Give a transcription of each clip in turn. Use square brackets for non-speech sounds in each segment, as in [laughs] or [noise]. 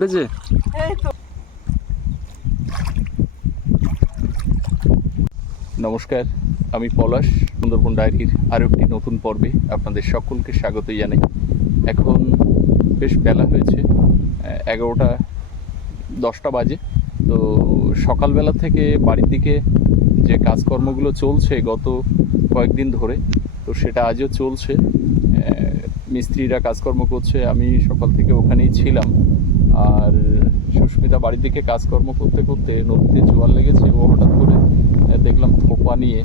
উঠেছে? নমস্কার আমি পলাশ সুন্দরবন ডায়েরির আরও একটি নতুন পর্বে আপনাদের সকলকে স্বাগত জানাই। এখন বেশ বেলা হয়েছে এগারোটা দশটা বাজে। তো সকালবেলা থেকে বাড়ির দিকে যে কাজকর্মগুলো চলছে গত কয়েকদিন ধরে তো সেটা আজও চলছে। মিস্ত্রিরা কাজকর্ম করছে আমি সকাল থেকে ওখানেই ছিলাম। আর সুস্মিতা বাড়ির দিকে কাজকর্ম করতে করতে নদীতে জোয়ার লেগেছে ও হঠাৎ করে দেখলাম থোপা নিয়ে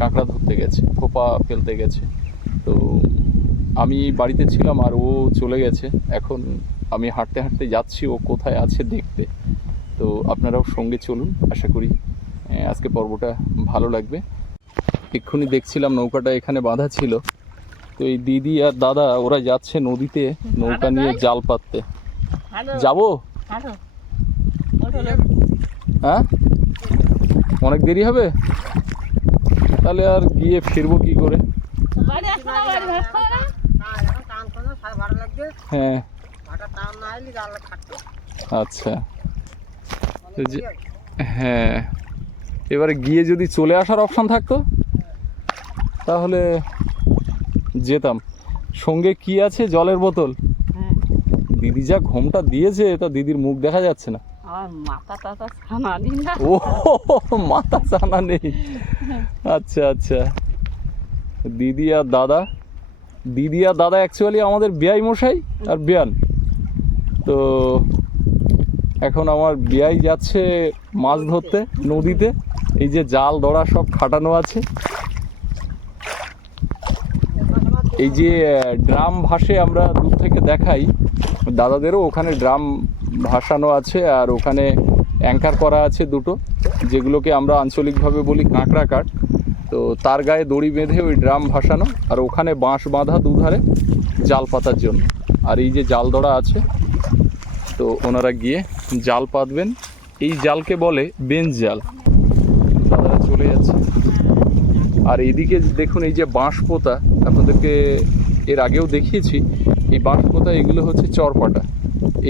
কাঁকড়া ধরতে গেছে থোপা ফেলতে গেছে। তো আমি বাড়িতে ছিলাম আর ও চলে গেছে। এখন আমি হাঁটতে হাঁটতে যাচ্ছি ও কোথায় আছে দেখতে। তো আপনারাও সঙ্গে চলুন আশা করি আজকে পর্বটা ভালো লাগবে। এক্ষুনি দেখছিলাম নৌকাটা এখানে বাঁধা ছিল। তো এই দিদি আর দাদা ওরা যাচ্ছে নদীতে নৌকা নিয়ে জাল পাততে। যাব? হ্যাঁ? অনেক দেরি হবে? তাহলে আর গিয়ে ফিরবো কি করে? না হ্যাঁ আচ্ছা। যে হ্যাঁ। এবারে গিয়ে যদি চলে আসার অপশান থাকতো তাহলে যেতাম। সঙ্গে কি আছে? জলের বোতল। হ্যাঁ দিদি যা ঘোমটা দিয়েছে তা দিদির মুখ দেখা যাচ্ছে না। ও মাথা জানা নেই। আচ্ছা আচ্ছা। দিদি আর দাদা দিদি আর দাদা অ্যাকচুয়ালি আমাদের বিয়াই মশাই আর বিয়ান। তো এখন আমার বিয়াই যাচ্ছে মাছ ধরতে নদীতে। এই যে জাল দড়া সব খাটানো আছে। এই যে ড্রাম ভাসে আমরা দূর থেকে দেখাই। দাদাদেরও ওখানে ড্রাম ভাসানো আছে আর ওখানে অ্যাঙ্কার করা আছে দুটো, যেগুলোকে আমরা আঞ্চলিকভাবে বলি কাঁকড়া কাঠ। তো তার গায়ে দড়ি বেঁধে ওই ড্রাম ভাসানো আর ওখানে বাঁশ বাঁধা দুধারে জাল পাতার জন্য। আর এই যে জাল দড়া আছে, তো ওনারা গিয়ে জাল পাতবেন। এই জালকে বলে বেঞ্চ জাল। দাদারা চলে যাচ্ছে। আর এদিকে দেখুন এই যে বাঁশ পোতা আপনাদেরকে এর আগেও দেখিয়েছি এই বাঁশ পোতা এগুলো হচ্ছে চরপাটা।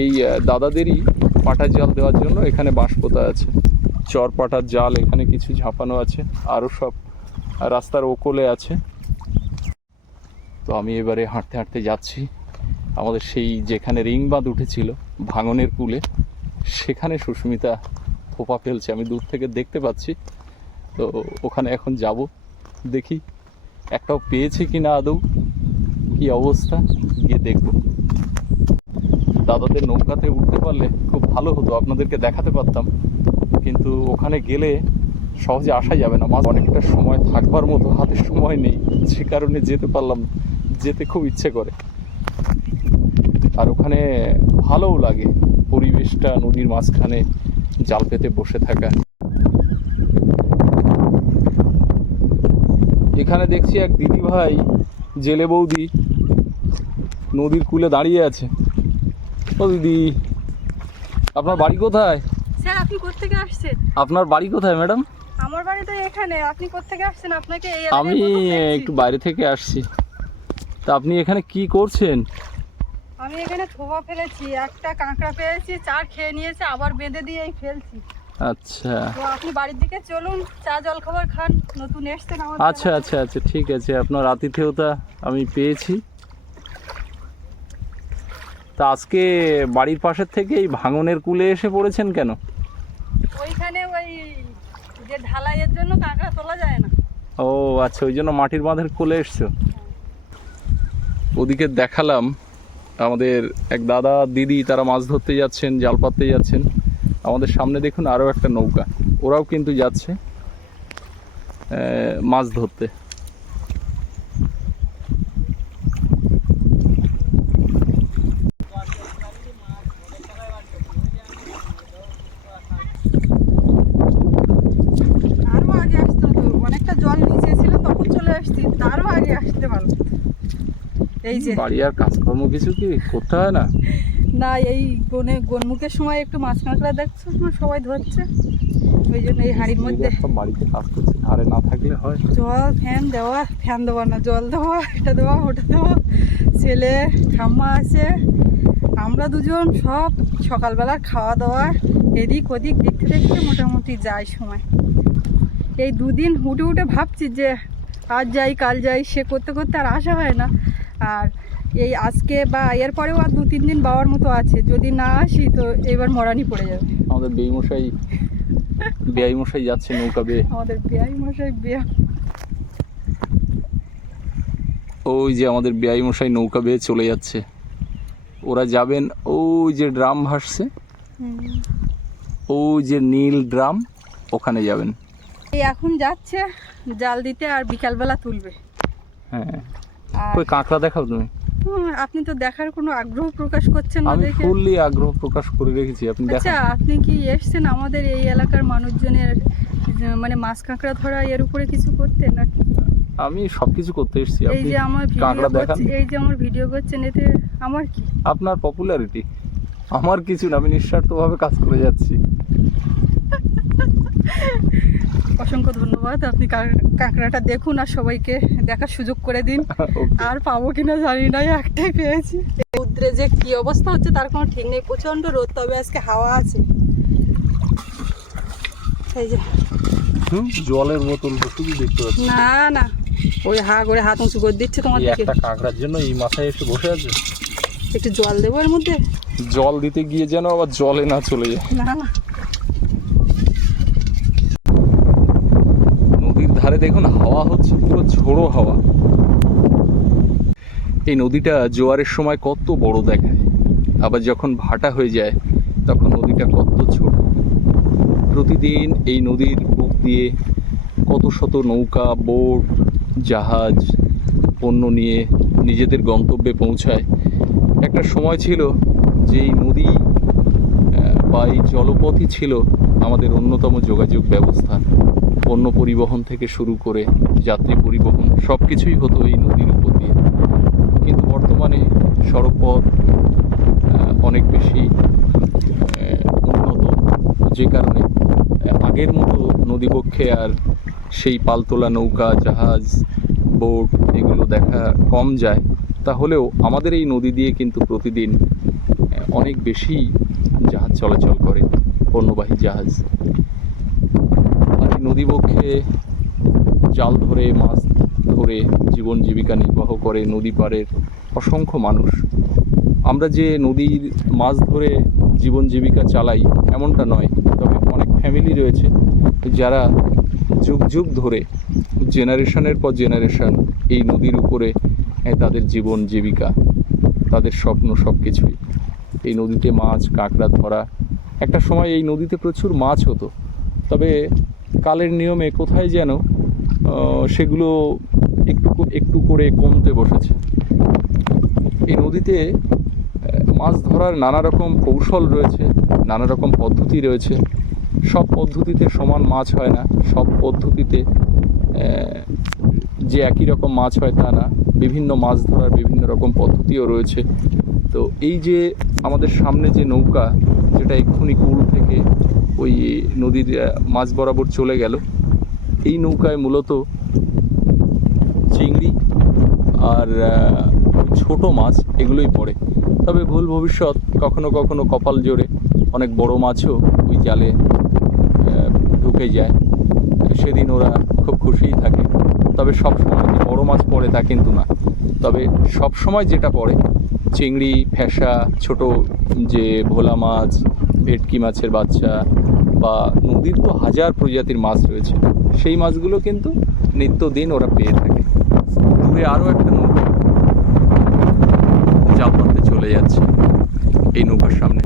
এই দাদাদেরই পাটা জাল দেওয়ার জন্য এখানে বাঁশ পোতা আছে। চরপাটার জাল এখানে কিছু ঝাঁপানো আছে, আরও সব রাস্তার ওকলে আছে। তো আমি এবারে হাঁটতে হাঁটতে যাচ্ছি। আমাদের সেই যেখানে রিং বাঁধ উঠেছিল, ভাঙনের কুলে, সেখানে সুস্মিতা থোপা ফেলছে। আমি দূর থেকে দেখতে পাচ্ছি। তো ওখানে এখন যাব, দেখি একটাও পেয়েছে কি না আদৌ। কি অবস্থা? গিয়ে দেখব। দাদাদের নৌকাতে উঠতে পারলে খুব ভালো হতো, আপনাদেরকে দেখাতে পারতাম। কিন্তু ওখানে গেলে সহজে আসা যাবে না। মাঝ অনেকটা সময় থাকবার মতো, হাতে সময় নেই। যে কারণে যেতে পারলাম যেতে খুব ইচ্ছে করে। আর ওখানে ভালোও লাগে। পরিবেশটা নদীর মাঝখানে জাল পেতে বসে থাকা। এখানে দেখছি এক দিদি ভাই জেলে বৌদি নদীর কূলে দাঁড়িয়ে আছে। ও দিদি আপনার বাড়ি কোথায়? স্যার আপনি কোত্থেকে আসছেন? আপনার বাড়ি কোথায় ম্যাডাম? আমার বাড়ি তো এখানে। আপনি কোত্থেকে আসছেন? আপনাকে এই আমি। একটু বাইরে থেকে আসছি। তা আপনি এখানে কি করছেন? আমি এখানে থোপা ফেলেছি একটা কাঁকড়া পেয়েছি চার খেয়ে নিয়েছে আবার বেঁধে দিয়ে এই ফেলছি। আচ্ছা। তো আপনি বাড়ির দিকে চলুন চা জল খাবার খান নতুন এসছেন আমার আচ্ছা আচ্ছা আচ্ছা ঠিক আছে। আপনার আতিথেয়তা আমি পেয়েছি। তা আজকে বাড়ির পাশের থেকে এই ভাঙনের কুলে এসে পড়েছেন কেন? ওইখানে ওই যে ঢালাইয়ের জন্য কাঁকড়া তোলা যায় না। ও আচ্ছা ওই জন্য মাটির বাঁধের কোলে এসছো? ওদিকে দেখালাম আমাদের এক দাদা দিদি তারা মাছ ধরতে যাচ্ছেন জাল পাততে যাচ্ছেন। আমাদের সামনে দেখুন আরও একটা নৌকা ওরাও কিন্তু যাচ্ছে মাছ ধরতে আরও আগে আসতে হতো অনেকটা জল নিচে ছিল তখন চলে আসছি তারও আগে আসতে পারো এই যে। বাড়ি আর কাজকর্ম কিছু কি করতে হয় না? না এই গনে গনমুখের সময় একটু মাছ কাঁকড়া দেখছ সবাই ধরছে। ওই জন্য এই হাঁড়ির মধ্যে বাড়িতে কাজ করছে ধারে না থাকলে হয়? জল ফ্যান দেওয়া ফ্যান দেওয়া না জল দেওয়া এটা দেওয়া ওটা দেওয়া। ছেলে ঠাম্মা আছে আমরা দুজন সব সকালবেলার খাওয়া দাওয়া এদিক ওদিক দেখতে দেখতে মোটামুটি যাই সময়। এই দুদিন উঠে উঠে ভাবছি যে আজ যাই কাল যাই সে করতে করতে আর আসা হয় না। আর এই আজকে বা এর পরেও আর দু তিন দিন বাবার মতো আছে। যদি না আসি তো এবার মরানি পড়ে যাবে। আমাদের বেইমশাই বেআই মশাই যাচ্ছে নৌকা বেয়ে। আমাদের বেয়াই মশাই বেয়া। ওই যে আমাদের বেআই মশাই নৌকা বেয়ে চলে যাচ্ছে। ওরা যাবেন ওই যে ড্রাম ভাসছে। ওই যে নীল ড্রাম ওখানে যাবেন। এই এখন যাচ্ছে জাল দিতে আর বিকালবেলা তুলবে। হ্যাঁ। ওই কাঁকড়া দেখাও তুমি? আপনি তো দেখার কোনো আগ্রহ প্রকাশ করছেন না আমি ফুললি আগ্রহ প্রকাশ করে রেখেছি আপনি দেখেন। আচ্ছা আপনি কি এসেছেন আমাদের এই এলাকার মানুষজনের মানে মাছ কাঁকড়া ধরা এর উপরে কিছু করতে না? আমি সবকিছু করতে এসেছি আপনি এই যে আমার ভিডিও কাঁকড়া দেখান। এই যে আমার ভিডিও করছেন এতে আমার কি? আপনার পপুলারিটি আমার কিছু না আমি নিঃস্বার্থভাবে কাজ করে যাচ্ছি। [laughs] অসংখ্য ধন্যবাদ। আপনি কাঁকড়াটা দেখুন আর সবাইকে দেখার সুযোগ করে দিন। [laughs] আর পাবো কিনা জানি না একটাই পেয়েছি। সমুদ্রে যে কি অবস্থা হচ্ছে তার কোনো ঠিক নেই প্রচণ্ড রোদ তবে আজকে হাওয়া আছে। এই যে। জলের বোতল তো দেখতে পাচ্ছি। না না ওই হা করে হাত উঁচু করে দিচ্ছে তোমার দিকে। একটা কাঁকড়ার জন্য এই মাথায় এসে বসে আছে। একটু জল দেবো এর মধ্যে? জল দিতে গিয়ে যেন আবার জলে না চলে যায়। না না। ধারে দেখুন, হাওয়া হচ্ছে পুরো ঝোড়ো হাওয়া। এই নদীটা জোয়ারের সময় কত বড় দেখায়। আবার যখন ভাটা হয়ে যায়, তখন নদীটা কত ছোট। প্রতিদিন এই নদীর বুক দিয়ে কত শত নৌকা, বোট, জাহাজ, পণ্য নিয়ে নিজেদের গন্তব্যে পৌঁছায়। একটা সময় ছিল যে এই নদী বা এই জলপথই ছিল আমাদের অন্যতম যোগাযোগ ব্যবস্থা। পণ্য পরিবহন থেকে শুরু করে যাত্রী পরিবহন সব কিছুই হতো এই নদীর উপর দিয়ে। কিন্তু বর্তমানে সড়কপথ অনেক বেশি উন্নত, যে কারণে আগের মতো নদীপক্ষে আর সেই পালতোলা নৌকা, জাহাজ, বোট এগুলো দেখা কম যায়। তাহলেও আমাদের এই নদী দিয়ে কিন্তু প্রতিদিন অনেক বেশি জাহাজ চলাচল করে, পণ্যবাহী জাহাজ। নদীবক্ষে জাল ধরে, মাছ ধরে জীবন জীবিকা নির্বাহ করে নদী পাড়ের অসংখ্য মানুষ। আমরা যে নদীর মাছ ধরে জীবন জীবিকা চালাই এমনটা নয়, তবে অনেক ফ্যামিলি রয়েছে যারা যুগ যুগ ধরে জেনারেশনের পর জেনারেশন এই নদীর উপরে তাদের জীবন জীবিকা, তাদের স্বপ্ন সব কিছুই এই নদীতে মাছ, কাঁকড়া ধরা, একটা সময় এই নদীতে প্রচুর মাছ হতো, তবে কালের নিয়মে কোথায় যেন সেগুলো একটু একটু করে কমতে বসেছে। এই নদীতে মাছ ধরার নানা রকম কৌশল রয়েছে, নানা রকম পদ্ধতি রয়েছে। সব পদ্ধতিতে সমান মাছ হয় না, সব পদ্ধতিতে যে একই রকম মাছ হয় তা না। বিভিন্ন মাছ ধরার বিভিন্ন রকম পদ্ধতিও রয়েছে। তো এই যে আমাদের সামনে যে নৌকা, যেটা এক্ষুনি কুল থেকে ওই নদীর মাছ বরাবর চলে গেল। এই নৌকায় মূলত চিংড়ি আর ছোট মাছ এগুলোই পড়ে। তবে ভুল ভবিষ্যৎ, কখনো কখনো কপাল জোরে। অনেক বড় মাছও ওই জালে ঢুকে যায়। সেদিন ওরা খুব খুশিই থাকে। তবে সব সময় যে বড় মাছ পড়ে তা কিন্তু না। তবে সব সময় যেটা পড়ে, চিংড়ি ফ্যাসা ছোট যে ভোলা মাছ, ভেটকি মাছের বাচ্চা বা নদীর তো হাজার প্রজাতির মাছ রয়েছে, সেই মাছগুলো কিন্তু নিত্যদিন ওরা পেয়ে থাকে। দূরে আরও একটা নৌকা জাল পাততে চলে যাচ্ছে এই নৌকার সামনে।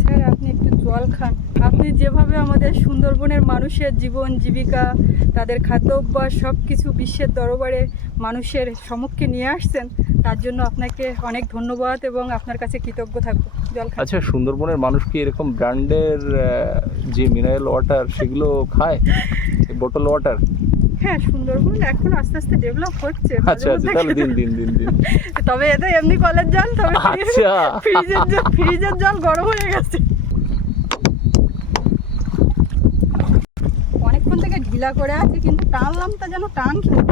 স্যার, আপনি একটু জল খান। আপনি যেভাবে আমাদের সুন্দরবনের মানুষের জীবন, জীবিকা, তাদের খাদ্য অভ্যাস সব কিছু বিশ্বের দরবারে মানুষের সম্মুখে নিয়ে আসছেন তার জন্য আপনাকে অনেক ধন্যবাদ এবং আপনার কাছে কৃতজ্ঞ থাকব। জল আচ্ছা সুন্দরবনের মানুষ কি এরকম ব্র্যান্ডের যে মিনারেল ওয়াটার সেগুলো খায়? বোতল ওয়াটার হ্যাঁ সুন্দরবন এখন আস্তে আস্তে ডেভেলপ হচ্ছে আচ্ছা আচ্ছা তাহলে দিন দিন দিন দিন। তবে এটা এমনি কলের জল তবে আচ্ছা। ফ্রিজের জল ফ্রিজের জল গরম হয়ে গেছে। অনেকক্ষণ থেকে ঢিলা করে আছে কিন্তু টানলাম তা যেন টান খেয়ে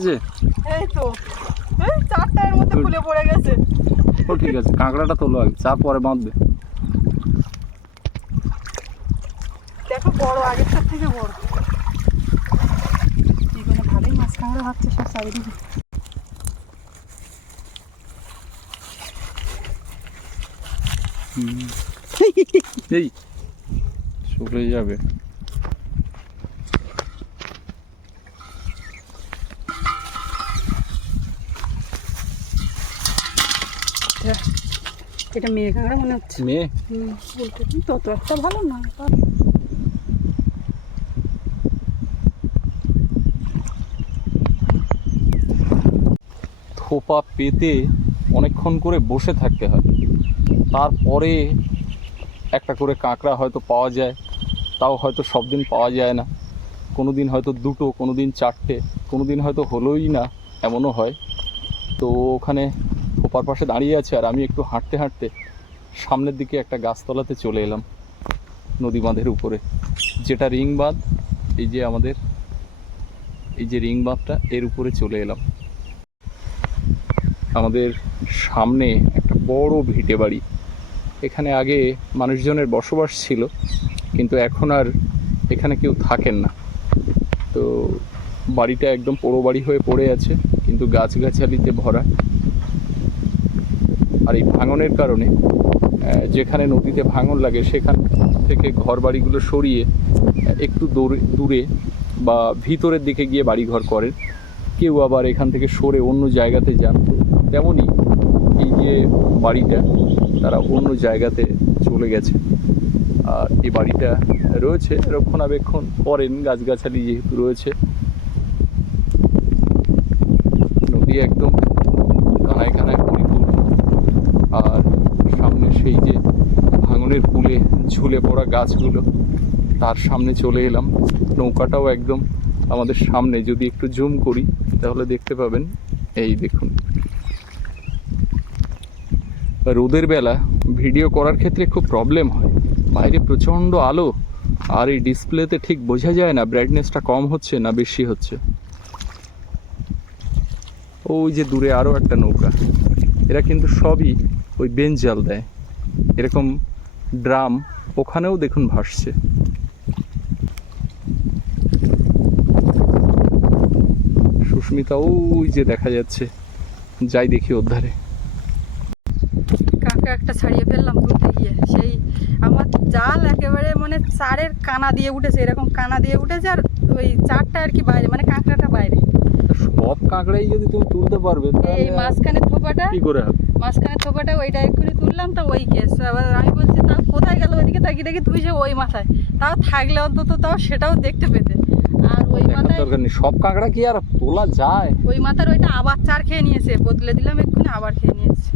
হয়েছে? এই তো। এই চারটা এর মধ্যে খুলে পড়ে গেছে। ও ঠিক আছে। কাঁকড়াটা তোলো আগে। চা পরে বাঁধবে। দেখো বড় আগেরটার থেকে বড়। এখানে ভালোই মাছ কাঁকড়া হচ্ছে সব চারিদিকে। [laughs] এই চলে যাবে। এটা মেয়ে কাঁকড়া মনে হচ্ছে। মেয়ে? হুম তত একটা ভালো না থোপা পেতে অনেকক্ষণ করে বসে থাকতে হয়। তারপরে একটা করে কাঁকড়া হয়তো পাওয়া যায় তাও হয়তো সব দিন পাওয়া যায় না। কোনো দিন হয়তো দুটো কোনো দিন চারটে কোনো দিন হয়তো হলোই না এমনও হয়। তো ওখানে থোপার পাশে দাঁড়িয়ে আছে আর আমি একটু হাঁটতে হাঁটতে সামনের দিকে একটা গাছতলাতে চলে এলাম নদী বাঁধের উপরে। যেটা রিং বাঁধ এই যে আমাদের, এই যে রিং বাঁধটা এর উপরে চলে এলাম। আমাদের সামনে একটা বড় ভিটে বাড়ি। এখানে আগে মানুষজনের বসবাস ছিল, কিন্তু এখন আর এখানে কেউ থাকেন না। তো বাড়িটা একদম পোড়ো বাড়ি হয়ে পড়ে আছে, কিন্তু গাছগাছালিতে ভরা। আর এই ভাঙনের কারণে যেখানে নদীতে ভাঙন লাগে, সেখান থেকে ঘর বাড়িগুলো সরিয়ে একটু দূরে দূরে বা ভিতরের দিকে গিয়ে বাড়িঘর করেন। কেউ আবার এখান থেকে সরে অন্য জায়গাতে যান। তেমনই এই যে বাড়িটা, তারা অন্য জায়গাতে চলে গেছে। আর এই বাড়িটা রয়েছে, রক্ষণাবেক্ষণ করেন, গাছগাছালি যেহেতু রয়েছে। নদী একদম কানায় কানায় পরিপূর্ণ আর সামনে সেই যে ভাঙনের পুলে ঝুলে পড়া গাছগুলো। তার সামনে চলে এলাম। নৌকাটাও একদম আমাদের সামনে। যদি একটু জুম করি, তাহলে দেখতে পাবেন। এই দেখুন। রোদের বেলা ভিডিও করার ক্ষেত্রে খুব প্রবলেম হয়। বাইরে প্রচণ্ড আলো, আর এই ডিসপ্লেতে ঠিক বোঝা যায় না ব্রাইটনেসটা কম হচ্ছে না বেশি হচ্ছে। ওই যে দূরে আরও একটা নৌকা। এরা কিন্তু সবই ওই বেঞ্চ জাল দেয়। এরকম ড্রাম ওখানেও দেখুন ভাসছে। সুস্মিতা ওই যে দেখা যাচ্ছে। যাই দেখি ওর ধারে। কাঁকড়া একটা ছাড়িয়ে ফেললাম তুলতে গিয়ে। সেই আমার জাল একেবারে মানে চারের কানা দিয়ে উঠেছে এরকম কানা দিয়ে উঠেছে আর ওই চারটা আর কি বাইরে মানে কাঁকড়াটা বাইরে। সব কাঁকড়াই যদি তুমি তুলতে পারবে এই মাঝখানে থোপাটা কি করে হবে? মাঝখানে থোপাটা ওইটা এক্ষুনি তুললাম তো ওই কেস আবার আমি বলছি তাও কোথায় গেল ওইদিকে? তাকিয়ে দেখি তুই যে ওই মাথায়। তাও থাকলে অন্তত তাও সেটাও দেখতে পেতে। আর ওই মাথায় দরকার নেই। সব কাঁকড়া কি আর তোলা যায়? ওই মাথার ওইটা আবার চার খেয়ে নিয়েছে। বদলে দিলাম এক্ষুনি আবার খেয়ে নিয়েছে।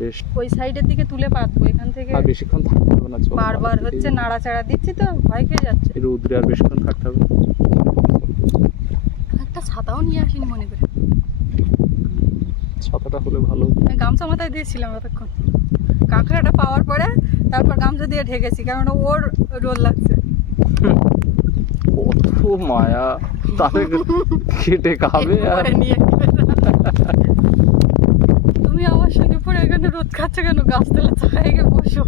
বেশ। ওই সাইডের দিকে তুলে পাতবো। এখান থেকে আর বেশিক্ষণ থাকতে হবে না বারবার হচ্ছে নাড়াচাড়া দিচ্ছি তো ভয় খেয়ে যাচ্ছে। রৌদ্রে আর বেশিক্ষণ থাকতে হবে একটা ছাতাও নিয়ে আসিনি মনে করে। ছাতাটা হলে ভালো গামছা মাথায় দিয়েছিলাম এতক্ষণ। কাঁকড়াটা পাওয়ার পরে তারপর গামছা দিয়ে ঢেকেছি কারণ ওর রোল লাগছে। কত মায়া। তাহলে কেটে খাবে আর তুমি আমার সঙ্গে পরে এখানে রোদ খাচ্ছে কেন? গাছতলা চাকায় গিয়ে বসো।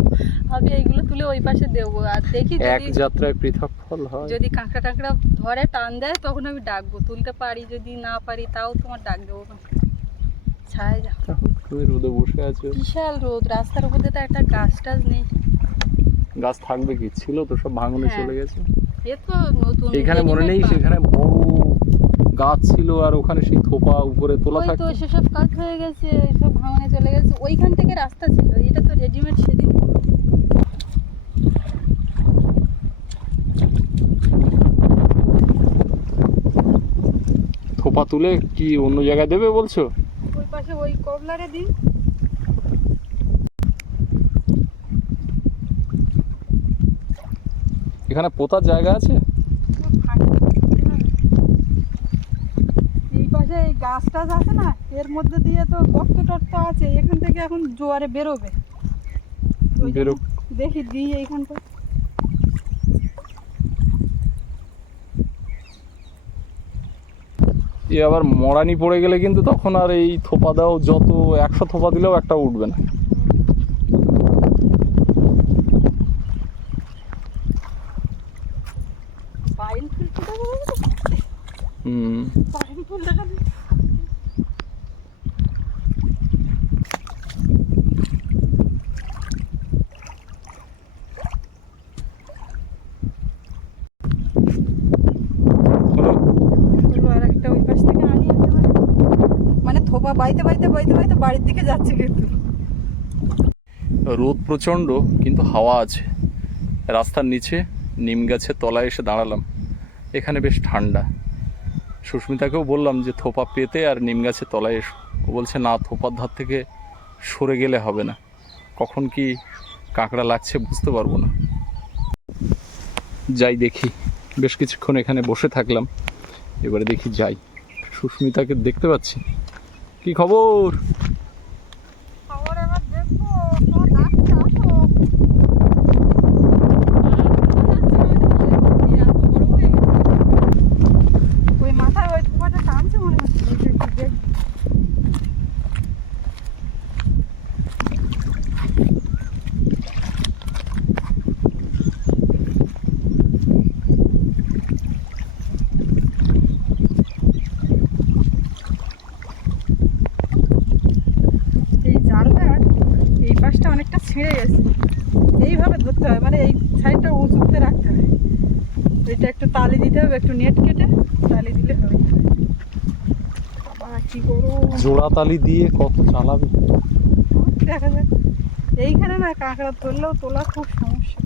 আমি এইগুলো তুলে ওই পাশে দেবো। আর দেখি এক যদি যাত্রায় পৃথক ফল হয়। যদি কাঁকড়া টাঁকড়া ধরে টান দেয় তখন আমি ডাকবো। তুলতে পারি যদি না পারি তাও তোমার ডাক দেবো। ছায় যা। তুমি রোদে বসে আছো? বিশাল রোদ রাস্তার উপর তো একটা গাছ টাছ নেই। গাছ থাকবে কি? ছিল তো সব ভাঙনে হ্যাঁ। চলে গেছে। এ তো নতুন এখানে মনে নেই সেখানে বড় গাছ ছিল আর ওখানে সেই থোপা উপরে তোলা ওই তো সেসব কাজ হয়ে গেছে সব ভাঙনে চলে গেছে। ওইখান থেকে রাস্তা ছিল এটা তো রেডিমেড সেদিন থোপা তুলে কি অন্য জায়গায় দেবে বলছো? পাশে ওই কবলারে দিন এখানে পোতার জায়গা আছে? এই পাশে এই গাছ টাছ আছে না এর মধ্যে দিয়ে তো গর্ত টর্ত আছে এখান থেকে এখন জোয়ারে বেরোবে। দেখি দিই এইখানটা এ আবার মরানি পড়ে গেলে কিন্তু তখন আর এই থোপা দাও, যত একশো থোপা দিলেও একটা উঠবে না পাইন ফুল ফুটে গেছে হুম পাইন ফুল দেখা যাচ্ছে। হলো বলব আর একটা ওই পাশ থেকে আনি একেবারে। মানে থোপা বাইতে বাইতে বাইতে বাইতে বাড়ির দিকে যাচ্ছে কিন্তু রোদ প্রচণ্ড, কিন্তু হাওয়া আছে। রাস্তার নিচে নিম গাছের তলায় এসে দাঁড়ালাম। এখানে বেশ ঠান্ডা। সুস্মিতাকেও বললাম যে, থোপা পেতে আর নিম গাছের তলায় এসো। ও বলছে, না, থোপার ধার থেকে সরে গেলে হবে না। কখন কি কাঁকড়া লাগছে বুঝতে পারব না। যাই দেখি। বেশ কিছুক্ষণ এখানে বসে থাকলাম। এবারে দেখি যাই। সুস্মিতাকে দেখতে পাচ্ছি। কি খবর? খবর এবার দেখব তোমার ডাকছে আসো ওই মাথায় ওই থোপাটা টানছে মনে হচ্ছে দেখি, একটু দেখি। এই জালটার এই পাশটা অনেকটা ছিঁড়ে গেছে এইভাবে ধরতে হয় মানে এই সাইডটা উঁচুতে রাখতে হয় এটা একটু তালি দিতে হবে একটু নেট কেটে তালি দিলে হবে। কি করব জোড়া তালি দিয়ে কত চালাবে? দেখা যাক। এইখানে না কাঁকড়া তুললেও তোলা খুব সমস্যা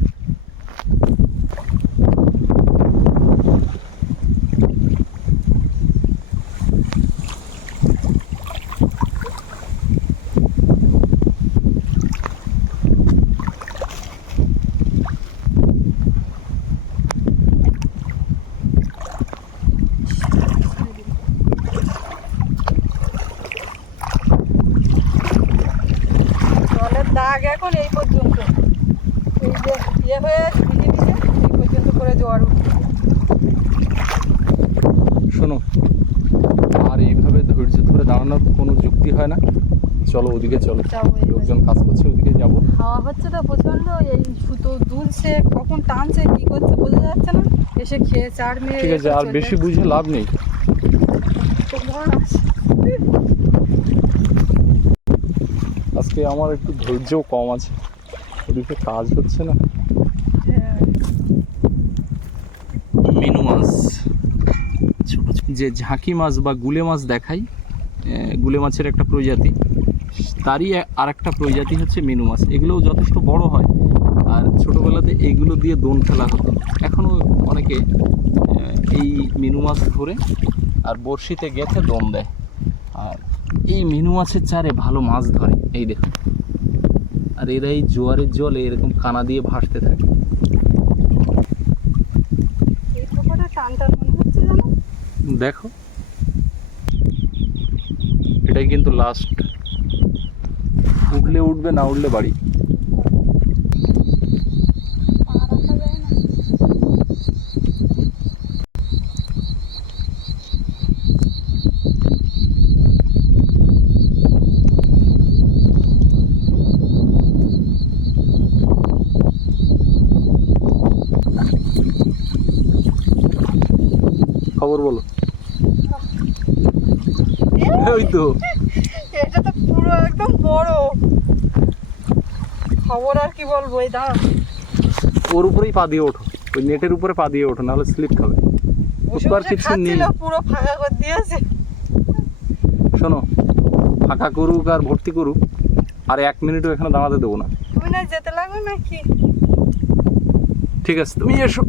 জলের দাগ এখন এই পর্যন্ত এই যে ইয়ে হয়ে আছে ভিজে ভিজে এই পর্যন্ত করে জোয়ার উঠছে শোনো আর এইভাবে ধৈর্য ধরে দাঁড়ানোর কোনো যুক্তি হয় না চলো ওদিকে চলো। লোকজন কাজ করছে ওদিকে যাব। হাওয়া হচ্ছে তো প্রচণ্ড এই সুতো দুলছে কখন টানছে কি করছে বোঝা যাচ্ছে না। এসে খেয়ে চার মেরে ঠিক আছে আর বেশি বুঝে লাভ নেই। আজকে আমার একটু ধৈর্যও কম আছে। ওদিকে কাজ হচ্ছে না। মিনু মাছ। ছোট ছোট যে ঝাঁকি মাছ বা গুলে মাছ দেখাই গুলে মাছের একটা প্রজাতি। তারই আর একটা প্রজাতি হচ্ছে মিনু মাছ। এগুলোও যথেষ্ট বড় হয়। আর ছোটোবেলাতে এইগুলো দিয়ে দোন ফেলা হতো। এখনও অনেকে এই মিনু মাছ ধরে আর বড়শিতে গেঁথে দম দেয়। আর এই মিনু মাছের চারে ভালো মাছ ধরে। এই দেখুন। আর এরা এই জোয়ারের জলে এরকম কানা দিয়ে ভাসতে থাকে। দেখো। এটাই কিন্তু লাস্ট উঠলে উঠবে না উঠলে বাড়ি। খবর বলো। ওই তো এটা তো পুরো একদম বড় খবর আর কি বলব এই দাঁড়া ওর উপরেই পা দিয়ে ওঠো। ওই নেটের উপরে পা দিয়ে ওঠো নাহলে স্লিপ খাবে। বসে কিছু নেই। পুরো ফাঁকা করে দিয়েছে। শোনো ফাঁকা করুক আর ভর্তি করুক আর এক মিনিটও এখানে দাঁড়াতে দেবো না। তুমি না যেতে লাগবে নাকি? ঠিক আছে তুমি এসো।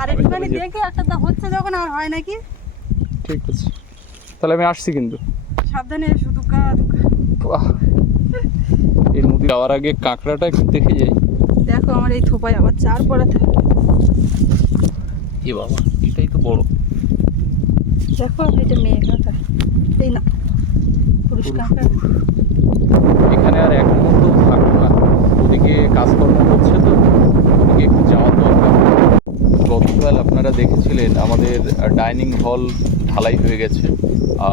আর একটুখানি দেখে একটা তো হচ্ছে যখন আর হয় নাকি? ঠিক আছে। তাহলে আমি আসছি কিন্তু। সাবধানে এসো দুকা দুকা এই নদী যাওয়ার আগে কাঁকড়াটা একটু দেখে যাই। দেখো আমার এই থোপায় আবার চার পড়াতে। এ বাবা এটাই তো বড়। দেখো এটা মেয়ে কাঁকড়া। এই না পুরুষ কাঁকড়া। এখানে আর এক মুহূর্ত থাকব না। ওদিকে কাজকর্ম হচ্ছে তো ওদিকে একটু যাওয়ার দরকার। গতকাল আপনারা দেখেছিলেন আমাদের ডাইনিং হল ঢালাই হয়ে গেছে।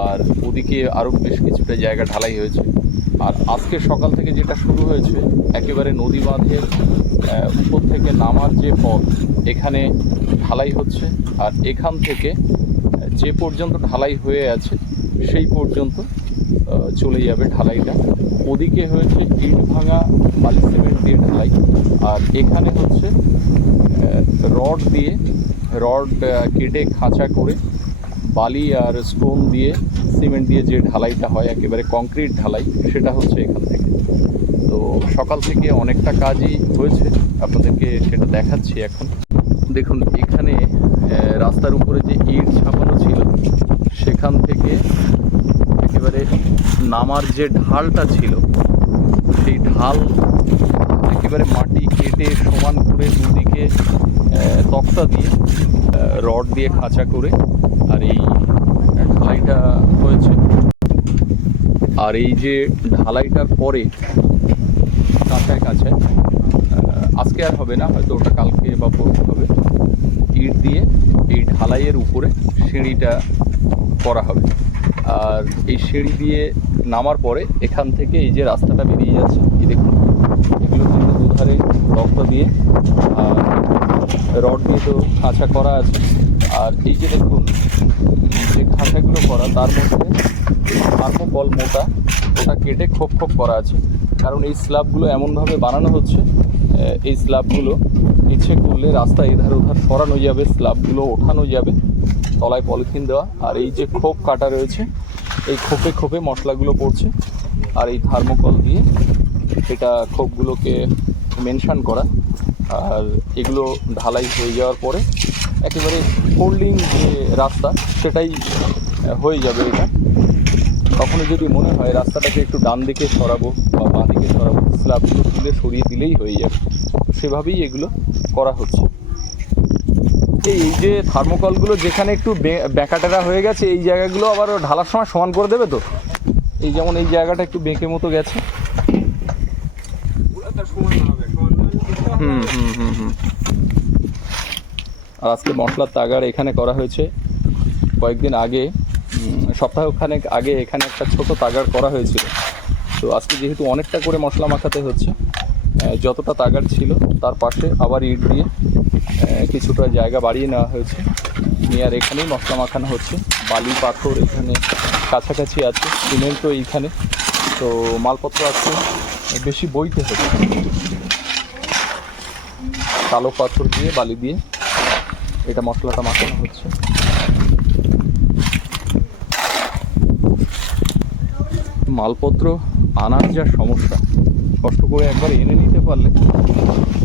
আর ওদিকে আরও বেশ কিছুটা জায়গা ঢালাই হয়েছে। আর আজকে সকাল থেকে যেটা শুরু হয়েছে, একেবারে নদী বাঁধের উপর থেকে নামার যে পথ, এখানে ঢালাই হচ্ছে। আর এখান থেকে যে পর্যন্ত ঢালাই হয়ে আছে, সেই পর্যন্ত চলে যাবে ঢালাইটা। ওদিকে হয়েছে ইট ভাঙা বালি সিমেন্ট দিয়ে ঢালাই। আর এখানে হচ্ছে রড দিয়ে, রড কেটে খাঁচা করে বালি আর স্টোন দিয়ে সিমেন্ট দিয়ে যে ঢালাইটা হয়, একেবারে কংক্রিট ঢালাই, সেটা হচ্ছে এখান থেকে। তো সকাল থেকে অনেকটা কাজই হয়েছে, আপনাদেরকে সেটা দেখাচ্ছি এখন। দেখুন, এখানে রাস্তার উপরে যে ইট ছাপানো ছিল, সেখান থেকে একেবারে নামার যে ঢালটা ছিল, সেই ঢাল একেবারে মাটি কেটে সমান করে দুদিকে তক্তা দিয়ে রড দিয়ে খাঁচা করে, আর এই ঢালাইটা হয়েছে। আর এই যে ঢালাইটার পরে কাঁচায় আহ, আজকে আর হবে না হয়তো ওটা কালকে বা পরশু হবে। ইট দিয়ে এই ঢালাইয়ের উপরে সিঁড়িটা করা হবে। আর এই সিঁড়ি দিয়ে নামার পরে এখান থেকে এই যে রাস্তাটা বেরিয়ে যাচ্ছে এই দেখুন এগুলো কিন্তু দুধারে রক্ত দিয়ে আর রড দিয়ে তো খাঁচা করা আছে। আর এই যে দেখুন, যে খাঁচাগুলো করা, তার মধ্যে থার্মোকল মোটা, ওটা কেটে খোপ খোপ করা আছে। কারণ এই স্ল্যাবগুলো এমনভাবে বানানো হচ্ছে এই স্ল্যাবগুলো ইচ্ছে করলে রাস্তা এধার ওধার সরানো যাবে, স্ল্যাবগুলো ওঠানো যাবে, তলায় পলিথিন দেওয়া। আর এই যে খোপ কাটা রয়েছে, এই খোপে খোপে মশলাগুলো পড়ছে, আর এই থার্মোকল দিয়ে এটা খোপগুলোকে মেনশন করা। আর এগুলো ঢালাই হয়ে যাওয়ার পরে একেবারে ফোল্ডিং যে রাস্তা, সেটাই হয়ে যাবে এটা। কখনো যদি মনে হয় রাস্তাটাকে একটু ডান দিকে সরাবো বা বাঁ দিকে সরাবো স্ল্যাবগুলো তুলে সরিয়ে দিলেই হয়ে যাবে। সেভাবেই এগুলো করা হচ্ছে। এই যে থার্মোকলগুলো যেখানে একটু বেঁকাটেরা হয়ে গেছে, এই জায়গাগুলো আবার ঢালার সময় সমান করে দেবে তো? এই যেমন এই জায়গাটা একটু বেঁকে মতো গেছে হুম হুম হুম হুম আর আজকে মশলার তাগার এখানে করা হয়েছে। কয়েকদিন আগে সপ্তাহখানেক আগে এখানে একটা ছোট তাগার করা হয়েছিল। তো আজকে যেহেতু অনেকটা করে মশলা মাখাতে হচ্ছে যতটা তাগার ছিল তার পাশে আবার ইট দিয়ে কিছুটা জায়গা বাড়িয়ে নেওয়া হয়েছে। নিয়ে আর এখানেই মশলা মাখানো হচ্ছে। বালি, পাথর এখানে কাছাকাছি আছে, সিমেন্টও এইখানে। তো মালপত্র আছে বেশি বইতে হচ্ছে কালো পাথর দিয়ে বালি দিয়ে এটা মশলাটা মাখানো হচ্ছে। মালপত্র আনার যা সমস্যা, কষ্ট করে একবার এনে নিতে পারলে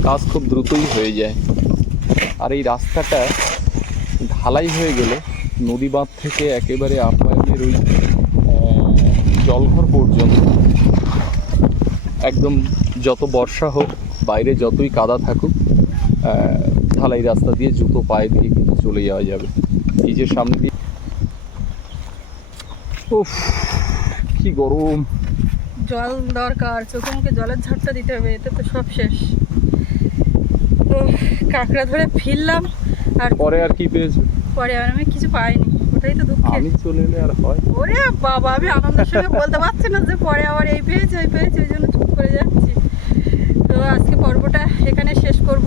কাজ খুব দ্রুতই হয়ে যায়। আর এই রাস্তাটা ঢালাই হয়ে গেলে নদী বাঁধ থেকে একেবারে আপ্যায়নের ওই জলঘর পর্যন্ত একদম যত বর্ষা হোক, বাইরে যতই কাদা থাকুক ঢালাই রাস্তা দিয়ে জুতো পায়ে দিয়ে কিন্তু চলে যাওয়া যাবে। এই যে সামনে দিয়ে উফ কি গরম। জল দরকার চোখে মুখে জলের ঝাপটা দিতে হবে এতে তো সব শেষ। তো কাঁকড়া ধরে ফিরলাম আর পরে আর কি পেয়েছ? পরে আর আমি কিছু পাইনি ওটাই তো দুঃখের। আমি চলে এলে আর হয়? ওরে বাবা আমি আনন্দের সঙ্গে বলতে পারছি না যে পরে আবার এই পেয়েছি ওই পেয়েছি ওই জন্য চুপ করে যাচ্ছি। তো আজকে পর্বটা এখানে শেষ করব।